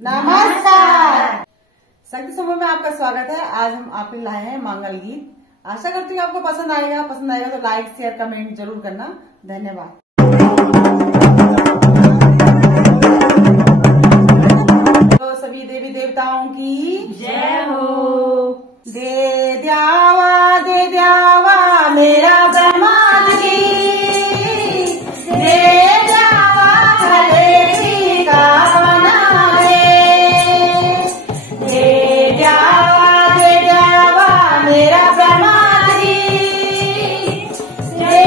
नमस्कार। शक्ति समूह में आपका स्वागत है। आज हम आपके लाए हैं मंगल गीत। आशा करती हूँ आपको पसंद आएगा तो लाइक शेयर कमेंट जरूर करना। धन्यवाद। तो सभी देवी देवताओं की जय हो। दे द्यावा मेरा ब्रह्मांड की, दे द्यावा हरे का बना रे, दे द्यावा मेरा ब्रह्मांड की, दे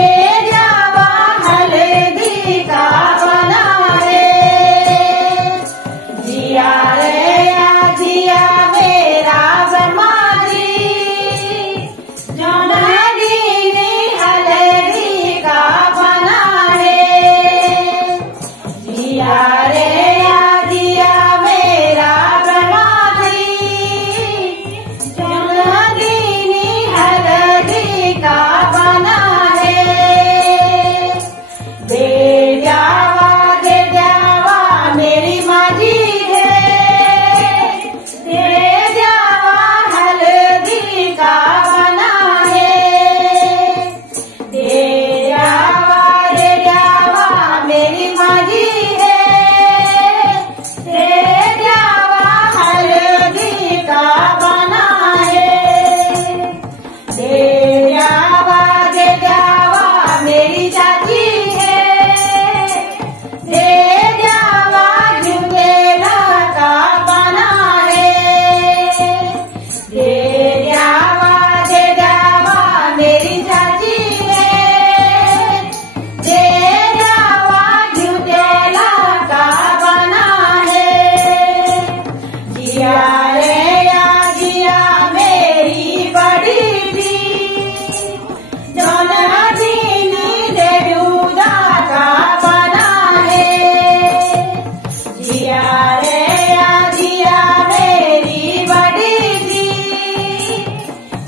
द्यावा हरे का बना रे, जिया रे या जिया मेरा ब्रह्मांड की, जोनादीनी हरे का बना रे, जिया रे या जिया मेरा ब्रह्मांड की, जोनादीनी हरे का बना रे, दे द्यावा मेरी माझी है, दे द्यावा हल्दी का बना है, दे द्यावा मेरी माझी है, दे द्यावा हल्दी का बना है, दे द्यावा मेरी चाची है, दे द्यावा झुमेला का बना है, दे द्यावा मेरी चाची है, दे द्यावा झुमेला का बना है, जिया रे या जिया मेरी बड़ी दी, जोनादीनी देवूदा का बना है, जिया रे या जिया मेरी बड़ी दी,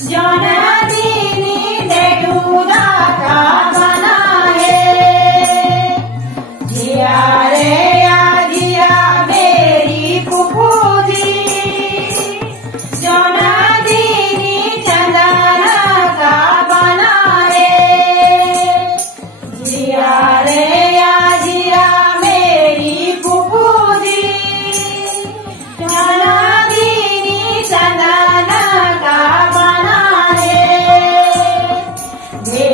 जोनादीनी देवूदा का बना है, जिया रे या जिया मेरी फूफू दी, जोनादीनी चंदना का बना है, जिया रे या जिया मेरी फूफू दी, जोनादीनी चंदना का बना है, दे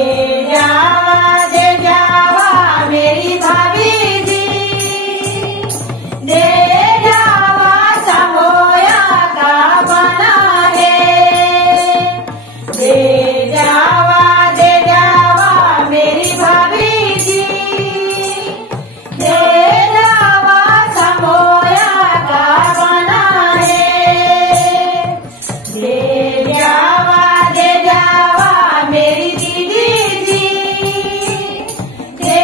द्यावा मेरी भाभी दी, दे द्यावा समोया का बना है, दे द्यावा मेरी भाभी जी, दे द्यावा समोया का बना है, दे द्यावा मेरी दीदी जी, दे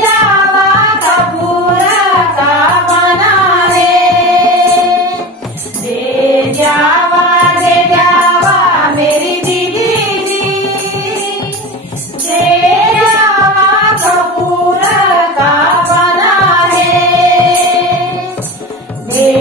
द्यावा कपूरा का बना है, दे द्यावा मेरी दीदी जी, दे द्यावा कपूरा का बना है, दे